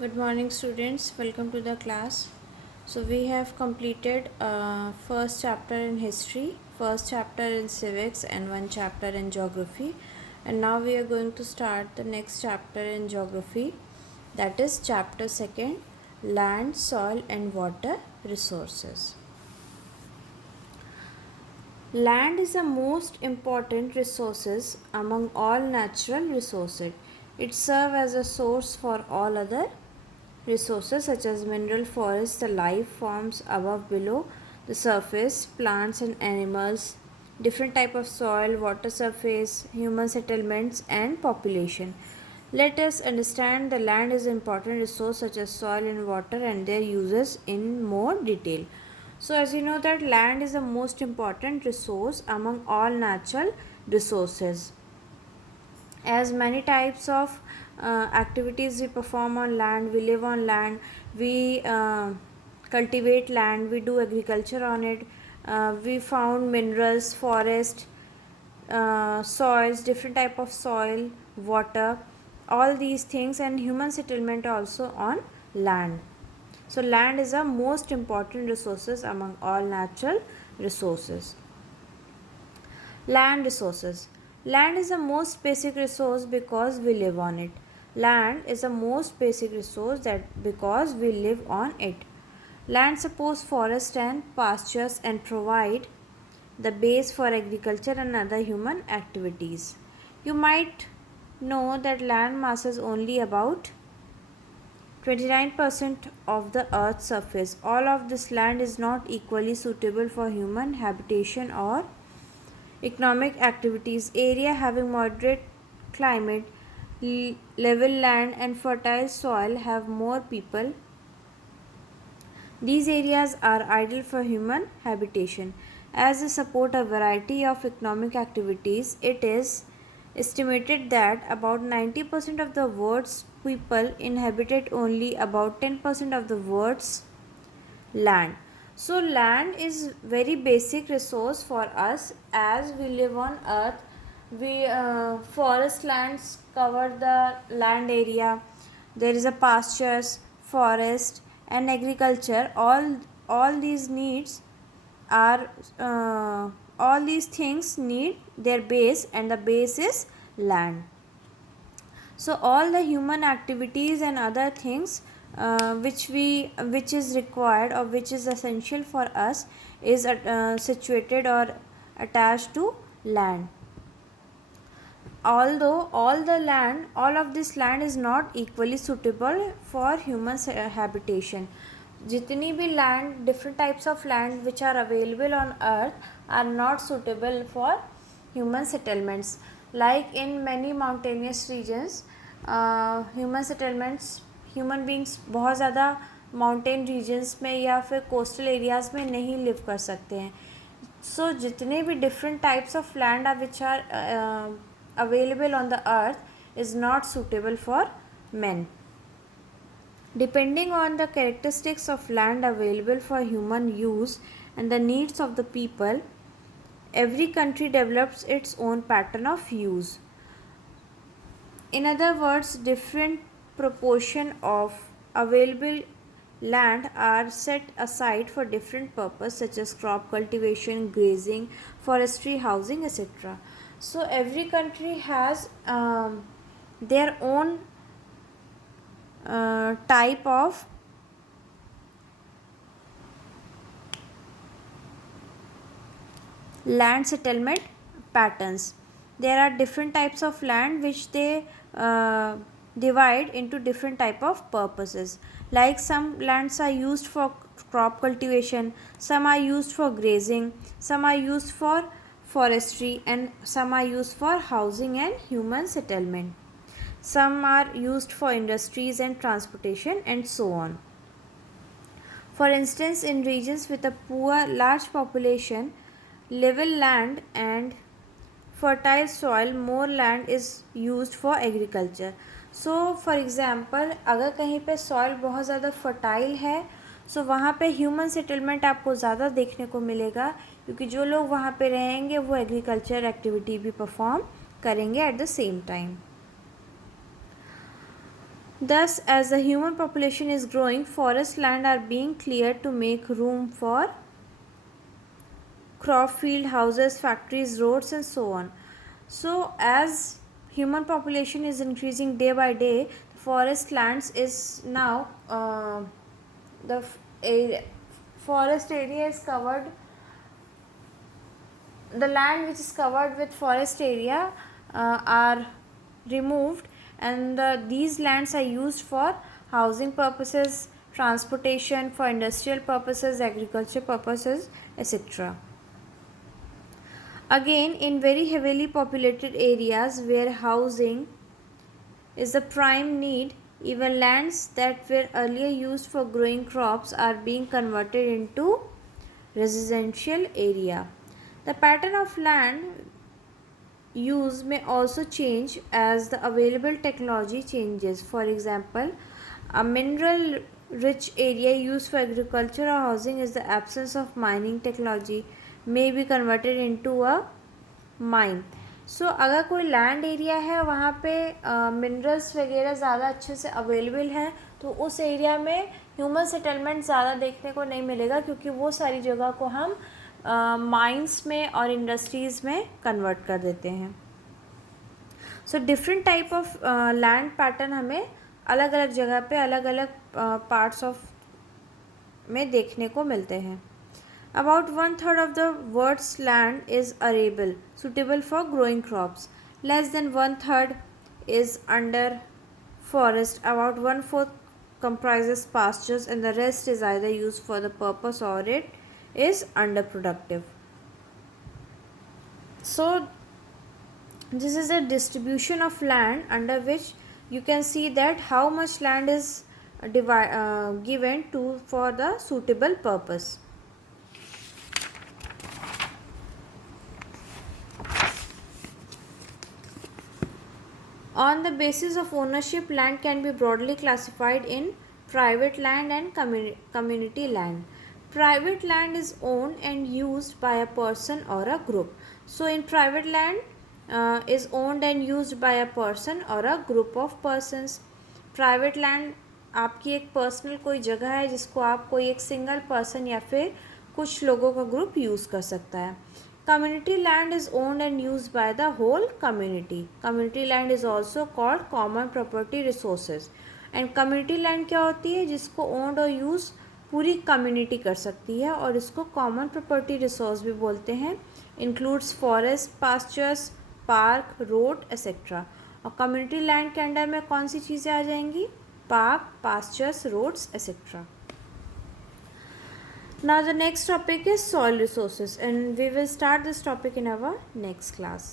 Good morning, students. Welcome to the class. So we have completed first chapter in history, first chapter in civics, and one chapter in geography. And now we are going to start the next chapter in geography. That is chapter second, land, soil, and water resources. Land is the most important resources among all natural resources. It serves as a source for all other resources such as mineral forests, the life forms above, below the surface, plants and animals, different type of soil, water surface, human settlements and population. Let us understand the land is an important resource such as soil and water and their uses in more detail. So as you know that land is the most important resource among all natural resources, as many types of activities we perform on land. We live on land, we cultivate land, we do agriculture on it, we found minerals, forest, soils, different type of soil, water, all these things, and human settlement also on land. So land is the most important resources among all natural resources. Land resources. Land is the most basic resource because we live on it. Land is the most basic resource that because we live on it. Land supports forests and pastures and provide the base for agriculture and other human activities. You might know that land mass is only about 29% of the earth's surface. All of this land is not equally suitable for human habitation or economic activities. Area having moderate climate, level land and fertile soil have more people. These areas are ideal for human habitation. As they support a variety of economic activities, it is estimated that about 90% of the world's people inhabited only about 10% of the world's land. So land is very basic resource for us as we live on earth. We forest lands cover the land area. There is a pastures, forest and agriculture. All these needs are all these things need their base, and the base is land. So all the human activities and other things which is required or which is essential for us is situated or attached to land. Although all of this land is not equally suitable for human habitation. जितनी भी land, different types of land which are available on earth are not suitable for human settlements. Like in many mountainous regions, human settlements, human beings बहुत ज़्यादा mountain regions में या फिर coastal areas में नहीं live कर सकते हैं. So जितने भी different types of land are which are available on the earth is not suitable for men. Depending on the characteristics of land available for human use and the needs of the people, every country develops its own pattern of use. In other words, different proportion of available land are set aside for different purposes such as crop cultivation, grazing, forestry, housing, etc. So every country has their own type of land settlement patterns. There are different types of land which they divide into different type of purposes. Like some lands are used for crop cultivation, some are used for grazing, some are used for forestry, and some are used for housing and human settlement. Some are used for industries and transportation and so on. For instance, in regions with a poor large population, level land and fertile soil, more land is used for agriculture. So for example, अगर कहीं पे soil बहुत ज़्यादा fertile है, so वहाँ पे human settlement आपको ज़्यादा देखने को मिलेगा, क्योंकि जो लोग वहाँ पे रहेंगे वो agriculture activity भी perform करेंगे at the same time. Thus, as the human population is growing, forest land are being cleared to make room for crop field, houses, factories, roads, and so on. So, as human population is increasing day by day, forest lands is now the forest area is covered. The land which is covered with forest area are removed, and these lands are used for housing purposes, transportation, for industrial purposes, agriculture purposes, etc. Again, in very heavily populated areas where housing is the prime need, even lands that were earlier used for growing crops are being converted into residential area. The pattern of land use may also change as the available technology changes. For example, a mineral rich area used for agriculture or housing is the absence of mining technology may be converted into a mine. सो अगर कोई land area है वहाँ पे minerals वगैरह ज़्यादा अच्छे से available हैं तो उस एरिया में ह्यूमन सेटलमेंट ज़्यादा देखने को नहीं मिलेगा, क्योंकि वो सारी जगह को हम माइंस में और इंडस्ट्रीज़ में कन्वर्ट कर देते हैं. So different type of land pattern हमें अलग अलग जगह पे अलग अलग पार्ट्स ऑफ में देखने को मिलते हैं. About 1/3 of the world's land is arable, suitable for growing crops. Less than 1/3 is under forest. About 1/4 comprises pastures, and the rest is either used for the purpose or it is underproductive. So, this is a distribution of land under which you can see that how much land is given to for the suitable purpose. On the basis of ownership, land can be broadly classified in private land and community land. Private land is owned and used by a person or a group. So, in private land is owned and used by a person or a group of persons. Private land आपकी एक personal कोई जगह है जिसको आप कोई एक single person या फिर कुछ लोगों का ग्रुप यूज़ कर सकता है. Community land is owned and used by the whole community. Community land is also called common property resources. And community land क्या होती है? जिसको owned और use पूरी community कर सकती है और इसको common property resource भी बोलते हैं. Includes forest, pastures, park, road, etc. और community land के अंडर में कौन सी चीज़ें आ जाएंगी? Park, pastures, roads, etc. Now the next topic is soil resources, and we will start this topic in our next class.